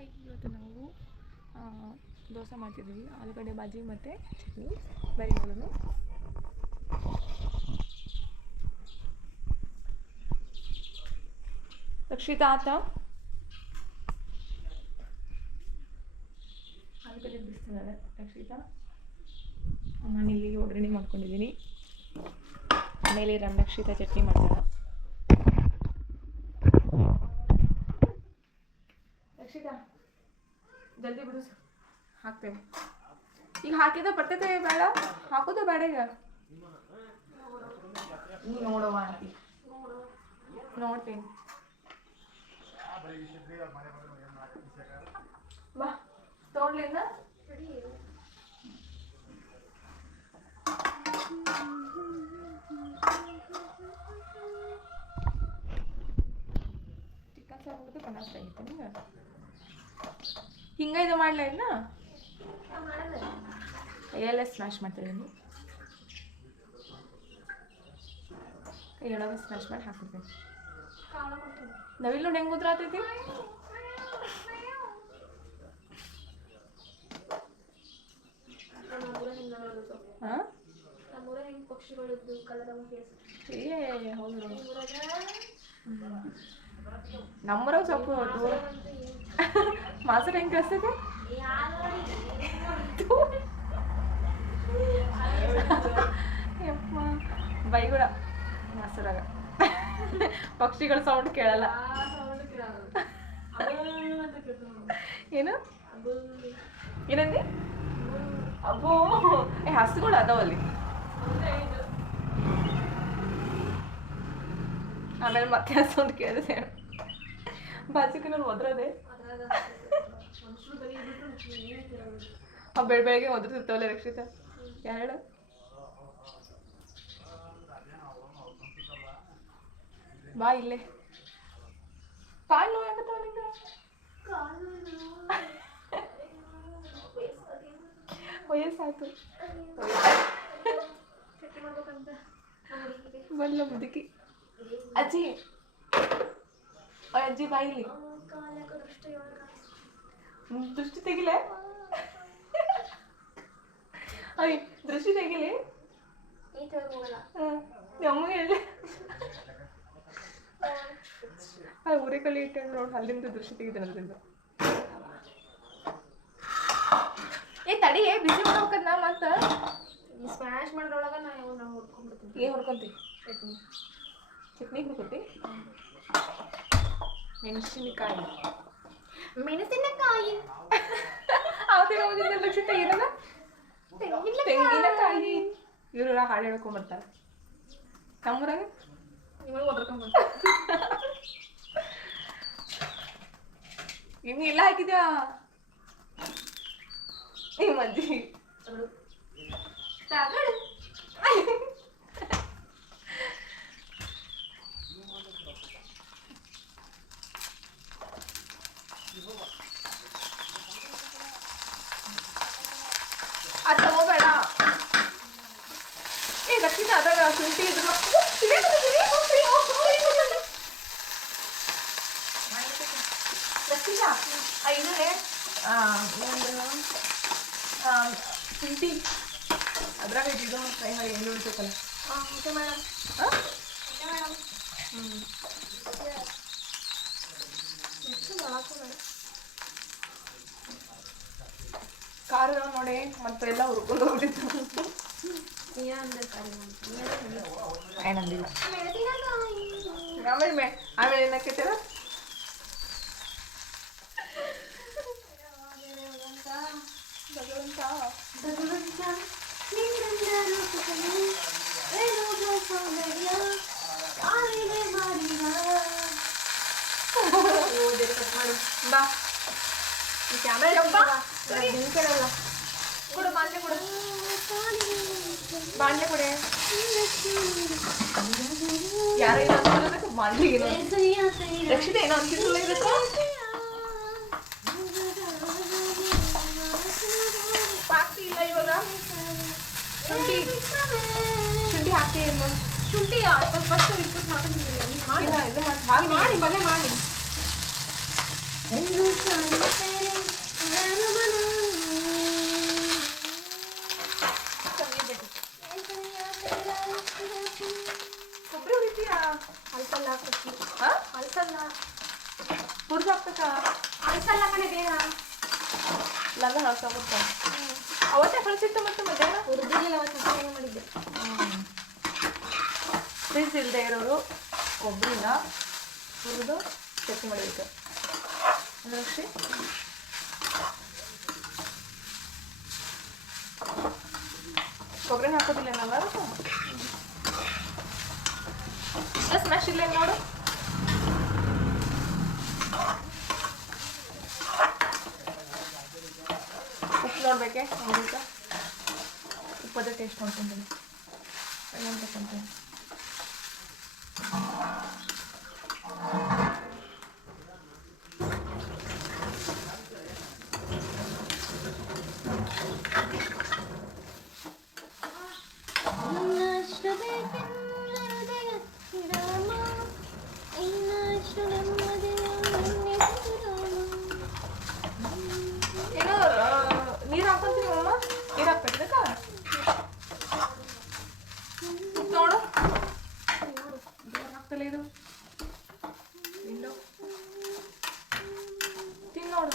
Hi, ಇವತ್ತು ನಾವು ದೋಸೆ ಮಾಡ್ತಿದ್ದೀವಿ. ಆಲೂಗಡ್ಡೆ ಬಾಜಿ ಮತ್ತು ಚಟ್ನಿ. ಬರೀ ನೋಡೋಣ. ರಕ್ಷಿತಾ ಆತ ಆಲೂಗಡ್ಡೆ ಬಿಡಿಸ್ತಿದ್ದಾಳೆ ರಕ್ಷಿತಾ. ನಾನಿಲ್ಲಿ ಒಗ್ಗರಣೆ ಮಾಡ್ಕೊಂಡಿದ್ದೀನಿ. ಆಮೇಲೆ ರಕ್ಷಿತಾ ಚಟ್ನಿ ಮಾಡ್ತಾಳೆ. ರಕ್ಷಿತಾ ಜಲ್ದಿ ಬಿಡು, ಹಾಕ್ತೇವೆ. ಈಗ ಹಾಕಿದ ಬರ್ತೈತೆ ಬೇಡ, ಹಾಕೋದು ಬೇಡ. ಈಗ ನೀ ನೋಡುವ ಆಂಟಿ, ನೋಡ್ತೀನಿ ಬಾ ತೊಗೊಳ್ಲಿಲ್ಲ. ಚಿಕನ್ ಸಾರು ಮಾಡೋದು ಕನ್ನಡ ಆಗಿತ್ತು ನಿಂಗೆ. ಹಿಂಗೆ ಇದು ಮಾಡಲ ಇನ್ನ ಕೈಯಲ್ಲೇ ಸ್ಮ್ಯಾಶ್ ಮಾಡ್ತಿದ್ದೀನಿ. ಕೈಯೊಳಗೆ ಸ್ಮ್ಯಾಶ್ ಮಾಡಿ ಹಾಕ್ಬಿಡ್ತೀನಿ. ನಾವಿಲ್ಲೂ ಹೆಂಗೆ ಉದ್ರಾತೈತಿ. ಹಾಂ ಏ ಹೌದು, ನಮ್ಮೂರಾಗ ಸ್ವಲ್ಪ ಮಾಸರ ಹೆಂಗೆ ಕಳಿಸ್ತೈತೆ. ಯಪ್ಪ ಬೈಗುಳ ಮಾಸರಾಗ ಪಕ್ಷಿಗಳ ಸೌಂಡ್ ಕೇಳಲ್ಲ. ಏನು ಏನಂದಿ? ಅಬ್ಬೋ ಹಸುಗಳು ಅದಾವಲ್ಲಿ. ಆಮೇಲೆ ಮತ್ತೆ ಆ ಸೌಂಡ್ ಕೇಳಿದೆ. ಬಾಚಿಕನಲ್ಲಿ ಒದ್ರದೆ ಬೆಳಗ್ಗೆ ಒದ್ರತಿರ್ತಾವಲ್ಲ ರಕ್ಷಿತಾ. ಯಾರು ಬಾ ಇಲ್ಲೇ. ಕಾಲು ನೋವಾಗತ್ತವ ನಿಂಗೆ? ವಯಸ್ಸಾಯ್ತು ಬಲ್ಲ ಮುದುಕಿ. ಅಜ್ಜಿ ಅಜ್ಜಿ ಬಾಯಿಲಿ ದೃಷ್ಟಿ ತೆಗಿಲೆ. ಅಯ್ಯ ದೃಷ್ಟಿ ತೆಗಿಲಿ. ಅಮ್ಮಗೆ ಹೇಳಿ ಊರೇ ಕಲಿ ಇಟ್ಟೆ ನೋಡಿ. ಅಲ್ಲಿಂದ ದೃಷ್ಟಿ ತೆಗಿತಾನೆ ಅದರಿಂದ. ಏ ತಡಿ, ಬಿಸಿ ಮಾಡ್ಬೇಕದ್ನ ಮತ್ತೆ ಸ್ಮ್ಯಾಶ್ ಮಾಡೋಳಗ ನಾವು ಹೊಡ್ಕೊಂಡ್ಬಿಡ್ತೀವಿ. ಏನು ಹೊಡ್ಕೊಂತೀವಿ? ಚಟ್ನಿ ಚಟ್ನಿ ಹುಡ್ಕೊತಿ. ಮೆಣಸಿನಕಾಯಿ ಅವತ್ತೇ ಓದಿದ್ದ ರಕ್ಷಿತ ಏನಲ್ಲ ತೆಂಗಿನಕಾಯಿ. ಇವರೆಲ್ಲ ಹಾಡು ಹೇಳ್ಕೊಂಡ್ಬರ್ತಾರೆ ನಮ್ಮೂರಾಗ. ನಿಮಗೆ ಓದ್ಕೊಂಡ್ಬರ್ತಾರೆ. ಇನ್ನು ಎಲ್ಲ ಹಾಕಿದ್ಯಾ ಈ ಮಜ್ಜಿ ತಗಡು. ಅದು ತಗೋಬೇಡ. ಏ ರಕ್ಷಿತ ಅದಾಗ ಶುಂಠಿ ಇದ್ರು ರಕ್ಷಿತ ಇನ್ನೇ ಶುಂಠಿ ಅದ್ರಾಗ ಇದು ಫ್ರೈ ಮಾಡಿ ಎಣ್ಣೆ ಉಳಿತೈತಲ್ಲ. Okay madam. ಖಾರ ನೋಡಿ ಮತ್ತೆ ಎಲ್ಲ ಹುರ್ಕೊಂಡು ಹೋಗ್ಬಿಟ್ಟಿತ್ತು. ಏನಂದಿಲ್ಲ. ಆಮೇಲೆ ಏನಕ್ಕೈತೇನ ಬಾ ಈ ಕ್ಯಾಮೆರಾ ನಿಂಕಡಲ್ಲ. ಕೊಡು ಬಾಂಡ್ಲೆ, ಕೊಡು ಬಾಂಡ್ಲೆ ಕೊಡೆ. ಯಾರೋ ಏನೋ ಅಂತಿರೋದಕ್ಕೆ ಬಾಂಡ್ಲೆ ಏನೋ ರಕ್ಷಿತ ಏನೋ ಅಂತಿರಲ್ಲ. ಇದಕ್ಕೆ ಪಾಕ್ತಿ ಇಲ್ಲ ಇವಾಗ. ಶುಂಠಿ ಶುಂಠಿ ಹಾಕಿ ಶುಂಠಿ ಫಸ್ಟ್ ಇಟ್ಬಿಟ್ಟು ಮಾಡ್ಕೊಂಡಿದ್ದೀವಿ. ಇದು ಮಾಡಿ ಬಲ್ಲೆ ಮಾಡಿ. ಯಾಕ ಅನ್ಸಲ್ಲ ಕಣೆ ಬೇಗ ಲಂಗ ಹಾಕ್ಸಾಗುತ್ತ ಅವತ್ತೇ ಕಳಿಸಿತ್ತು ಮತ್ತೆ ಮಧ್ಯಾಹ್ನ ಹುರಿದಿರಲಿಲ್ಲ ಅವತ್ತು ಚಪಾತಿ ಮಾಡಿದ್ದೆ. ಫ್ರಿಜ್ ಇಲ್ಲದೆ ಇರೋರು ಕೊಬ್ಬರಿನ ಹುರಿದು ಚಟ್ನಿ ಮಾಡಬೇಕು ಅಂದ್ರೆ ಕೊಬ್ಬರಿನ ಹಾಕೋದಿಲ್ಲ ನಾನು ಸ್ಮ್ಯಾಶ್ ಇಲ್ಲ ನೋಡು. ಉಪ್ಪು ನೋಡ್ಬೇಕೆ ಹೆಂಗೈತ ಉಪ್ಪದ ಟೇಸ್ಟ್ ನೋಡ್ಕೊಂತೀನಿ ಏನು ತಗೊಂತೀನಿ. ನೀರು ಹಾಕೊಂತೀನಿ ಅಮ್ಮ ನೀರು ಹಾಕ್ಬೇಕ ನೋಡು ಆಗ್ತಲ್ಲ ಇದು ತಿನ್ನು ತಿನ್ನೋಡು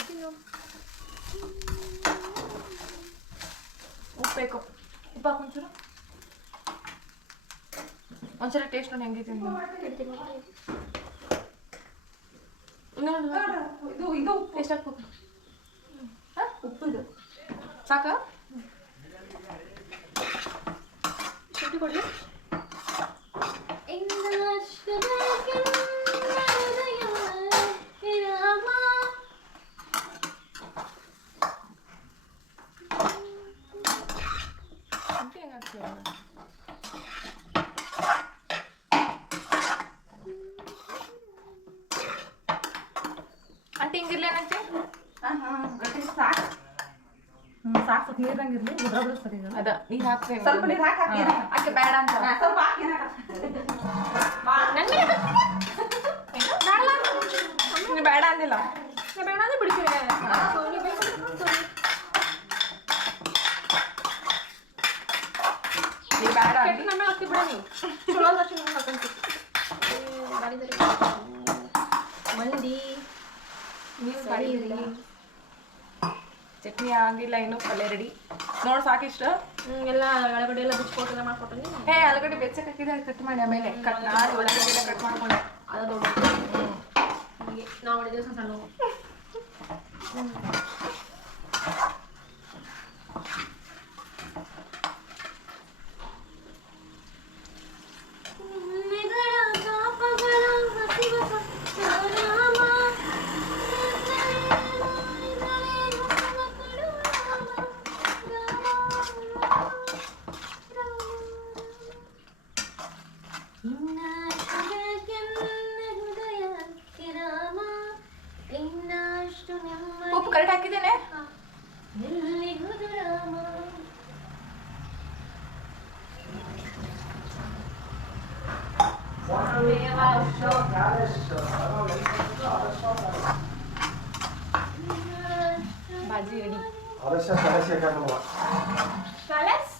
ಉಪ್ಪು ಬೇಕು ಉಪ್ಪು ಹಾಕೊಂಚೂರು ಒಂದ್ಸಲ ಟೇಸ್ಟ್ ನೋಡಿ ಹೆಂಗೈತೆ ಇದು ಇದು ಉಪ್ಪು ಎಷ್ಟು ಹಾಕ್ಬೇಕು ಹಾಂ ಉಪ್ಪು ಇದು ಸಾಕ ಶುಂಠಿ ಕೊಡಲಿ ಶುಂಠಿ ಹೆಂಗೆ ಹಾಕ್ತೀವಿ ಆಂಟಿ ಹಿಂಗಿರ್ಲೇನಂತೆ ಸಾಕು ಸಾಕು ನೀರಂಗಿರ್ಲಿ ಗುಡ್ರ ಸರಿ ಅದ ನೀರು ಹಾಕ್ತೇವೆ ಸ್ವಲ್ಪ ನೀರು ಹಾಕಿ ಅಕ್ಕೆ ಬೇಡ ಅಂತ ಸ್ವಲ್ಪ ಹಾಕಿ ಬೇಡ ಅಂದಿಲ್ಲ ಬೇಡ ಅಂದ್ರೆ ಬಿಡ್ತೀವಿ ನೀವು ಬೇಡ ನಮ್ಮ ಹಾಕಿ ಬಿಡ ನೀವು ಚಲೋ ಲಕ್ಷಣ ಹಾಕೊಂತೀವಿ ಮಂದಿ ನೀವು ಮಾಡಿದ್ರಿ ಚಟ್ನಿ ಆಗಿಲ್ಲ ಇನ್ನು ಪಲ್ಯ ರೆಡಿ ನೋಡಿ ಸಾಕಿಷ್ಟ ಎಲ್ಲ ಒಳಗಡೆ ಎಲ್ಲ ಬಿಚ್ಕೊಟ್ಟೆಲ್ಲ ಮಾಡ್ಕೊಟ್ಟೆ ಹೇ ಆಲೂಗಡ್ಡೆ ಬೆಚ್ಚಕ್ಕೆ ಹಾಕಿದ್ರೆ ಕಟ್ ಮಾಡಿ ಆಮೇಲೆ ಕಟ್ ಮಾಡಿ ಒಳಗಡೆ ಕಟ್ ಮಾಡ್ಕೊಂಡೆ ಅದು ದೊಡ್ಡ ನಾವು ಮಾಡಿದ್ರೆ ಸಣ್ಣ ಉಪ್ಪು ಕರೆಕ್ಟ್ ಹಾಕಿದ್ದೇನೆ भाजी रेडी आदर्श पैलेस ಕರ್ನಾಟಕ ಪ್ಯಾಲೇಸ್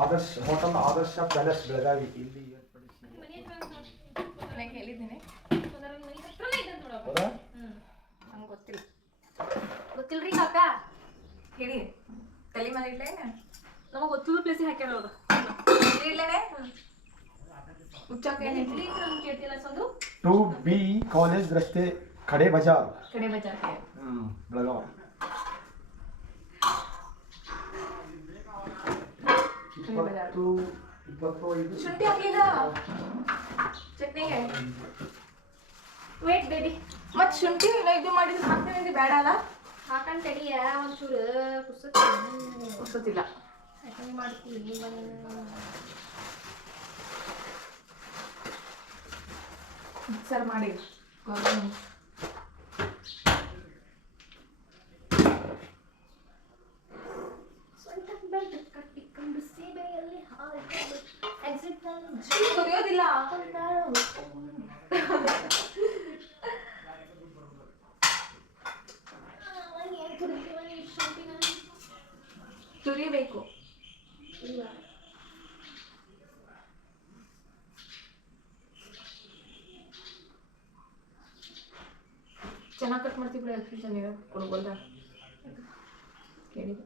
ಆದರ್ಶ ಹೋಟೆಲ್ ಆದರ್ಶ ಪ್ಯಾಲೇಸ್ ಬೆಳಗಾವಿ ಇಲ್ಲಿ ಏರ್ಪಡಿಸಿ ನನಗೆ ಹೇಳಿದ್ದೀನಿ ಹೌದಾ ನಂಗೆ ಗೊತ್ತಿಲ್ಲ ಗೊತ್ತಿಲ್ರಿ ಕಾಕ ಹೇಳಿ ತಲೆ ಮೇಲೆ ಇಡ್ಲೇನೆ ನಮಗೆ ಗೊತ್ತಿಲ್ಲ ಪ್ಲೇಸಿಗೆ ಹಾಕ್ಯಾರ ಅವರು ಇಡ್ಲೇನೆ ಉಚ್ಚಕ್ಕೆ ಇಡ್ಲಿ ಕೇಳ್ತಿಲ್ಲ ಸಂದು 2B ಕಾಲೇಜ್ ರಸ್ತೆ ಕಡೆ ಬಜಾರ್ ಕಡೆ ಬಜಾರ್ಗೆ ಬೆಳಗಾವಿ ಶುಂಠಿ ಹಾಕ್ಲಿಲ್ಲ ಚಟ್ನಿಗೆ ವೇಟ್ ಬೇಬಿ ಮತ್ತೆ ಶುಂಠಿ ಇದು ಮಾಡಿದ್ರೆ ಹಾಕ್ತೇನೆ ಬೇಡ ಅಲ್ಲ ಹಾಕಂತ ತಡಿಯ ಒಂಚೂರು ಕುಸೋತಿಲ್ಲ ಯಾಕಂದ್ರೆ ಮಾಡ್ತೀವಿ ಮಿಕ್ಸರ್ ಮಾಡಿ ಕುದಿಯೋದಿಲ್ಲ ತುರಿಬೇಕು ಚೆನ್ನಾಗಿ ಕಟ್ ಮಾಡ್ತೀವಿ ಎಲೆಕ್ಟ್ರಿಷಿಯನ್ ಏನೋ ಕೊಡ್ಬೋದ ಕೇಳಿದೆ.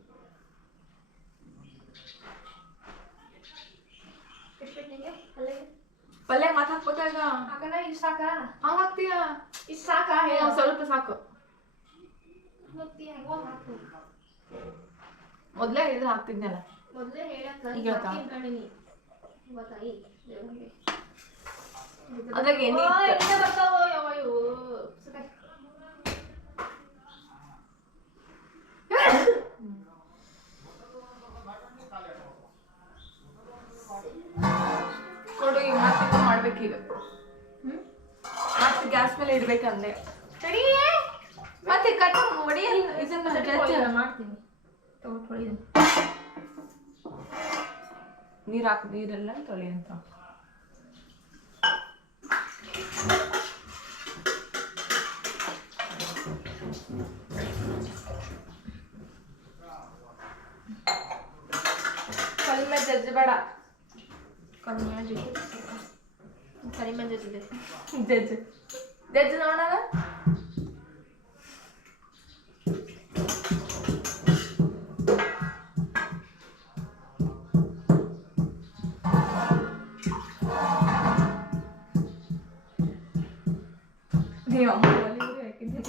ಎಷ್ಟು ನಿಮಗೆ ಅಲ್ಲೇ ಪಲ್ಯ ಮಾತು ಹಾಕ್ಬೇಕಾಗ ಹಾಕಣ ಇಷ್ಟು ಸಾಕಾ ಹಂಗೆ ಹಾಕ್ತೀಯ? ಇಷ್ಟು ಸಾಕಾ ಸ್ವಲ್ಪ ಸಾಕು. ಮತ್ತೆ ಹೆಂಗೋ ಹಾಕು ಮೊದಲೇ ಇದು ಹಾಕ್ತಿದ್ನಲ್ಲ. ಮೊದಲೇ ಹೇಳಕ್ಕ ಈಗ ಹೇಳ್ತಾ? ಕಣಿನಿ ಗೊತ್ತಾಯಿ ದೇವ್ರಿಗೆ ಅದ್ರಾಗ ಎಣ್ಣೆ ಎಣ್ಣೆ ಬರ್ತಾವೋ ಯಾವ ಇವು ಕೊಡು. ಈಗ ಮತ್ತೆ ಮಾಡ್ಬೇಕೀಗ. ಮತ್ತೆ ಗ್ಯಾಸ್ ಮೇಲೆ ಇಡ್ಬೇಕಂದೆ. ಸರಿ ಮತ್ತೆ ಕಟ್ ಒಡಿಯಲ್ಲ ಇದನ್ನ ಜಜ್ಜ ಮಾಡ್ತೀನಿ ತೊಗೊಳ್ಳಿ. ನೀರು ಹಾಕಿ ನೀರೆಲ್ಲ ತೊಳಿ ಅಂತ. ಕಡಿಮೆ ಜಜ್ಜಬೇಡ. ಕಡಿಮೆ ಜೊತೆ ಜಜ್ಜು ಜಜ್ಜು ನೋಡೋಣ. ನೀವು ಅಮ್ಮಲ್ಲಿ ಹಾಕಿದ್ದೆ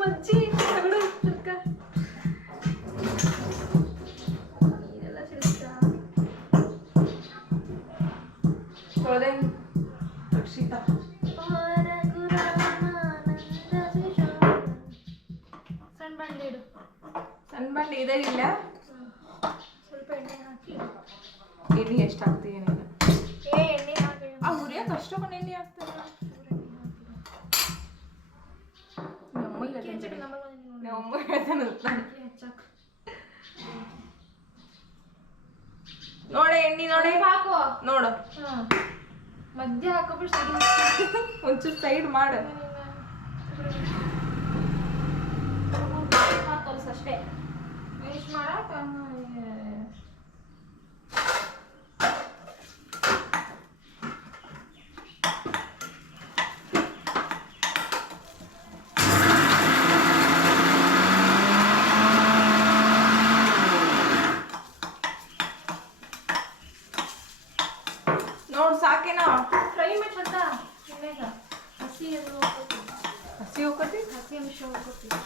ಮಜ್ಜಿ ತಗಡು ಚುಕ್ಕ ನೀರೆಲ್ಲ ಸಿಡಿಸ್ತಾ ತೊಳೆದೆ ರಕ್ಷಿತಾ. ಸಣ್ಣ ಬಂಡಿ ಇಡು. ಸಣ್ಣ ಬಂಡಿ ಇದೆ ಇಲ್ಲ. ಸ್ವಲ್ಪ ಎಣ್ಣೆ ಹಾಕಿ ಎಣ್ಣೆ ಎಷ್ಟು ಹಾಕ್ತೀಯ ನೀನು? ಎಣ್ಣೆ ಹಾಕಿ ಆ ಹುರಿಯಕ್ಕೆ ಅಷ್ಟೊಂದು ಎಣ್ಣೆ ಹಾಕ್ತಾರ. ನಮ್ಮಮ್ಮ ಹೇಳ್ತಾನಂತ ನೋಡೆ ಎಣ್ಣೆ ನೋಡೆ ಹಾಕೋ ನೋಡು. ಮಧ್ಯ ಹಾಕೋಬಿಟ್ಟು ಒಂಚೂರು ಸೈಡ್ ಮಾಡು. ಕಲ್ಸ ಅಷ್ಟೇ ವೇಸ್ಟ್ ಮಾಡಕ್ಕ ನೋಡು ಸಾಕೇನಾ? ಫ್ರೈ ಮಾಡ್ಕೊಂತ ಎಣ್ಣೆಗ ಹಸಿ ಅದು ಹಸಿ ಹೋಗತಿ. ಹಸಿ ಅಂಶ ಹೋಗ್ಕೊತೀವಿ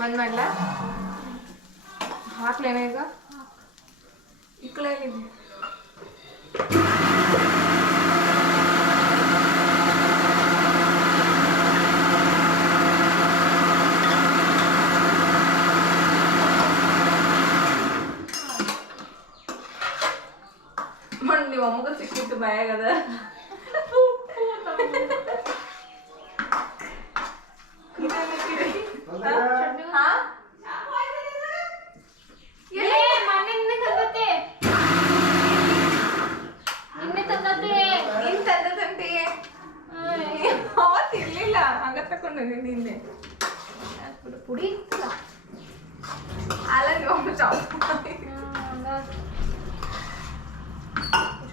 ಬಂದ್ ಮಾಡ್ಲ ಹಾಕ್ಲೇನ ಈಗ? ಇಕ್ಕಳ ಎಲ್ಲಿದೆ? ಮಣ್ಣು ನೀವು ಅಮ್ಮಗ ಸಿಕ್ಕಿತ್ತು ಬಾಯಾಗದ. ಅವತ್ತಿರ್ಲಿಲ್ಲ ಹಂಗ ತಕೊಂಡು ನಿನ್ನೆ ಪುಡಿ ಇತ್ತಲ್ಲ ಅಲ್ಲ ನೀವು ಚಾಪ್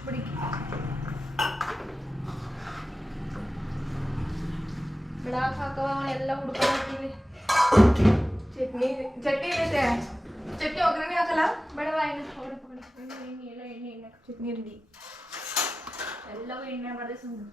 ಪುಡಿ ಬಿಡಾಕ್ ಹಾಕವ ಎಲ್ಲ ಹುಡ್ಕೊಳ್ತೀವಿ. ಚಟ್ನಿ ಚಟ್ನಿ ಇದೆ. ಚಟ್ನಿ ಒಗ್ಗರಣೆ ಹಾಕಲ್ಲ ಬೇಡವ ಎಣ್ಣೆ ಎಣ್ಣೆ ಎಣ್ಣೆ ಎಲ್ಲ ಎಣ್ಣೆ ಎಣ್ಣೆ ಚಟ್ನಿ ರೆಡಿ. ಎಲ್ಲವೂ ಎಣ್ಣೆ ಮಾಡಿದೆ ಸುಮ್ಮನೆ.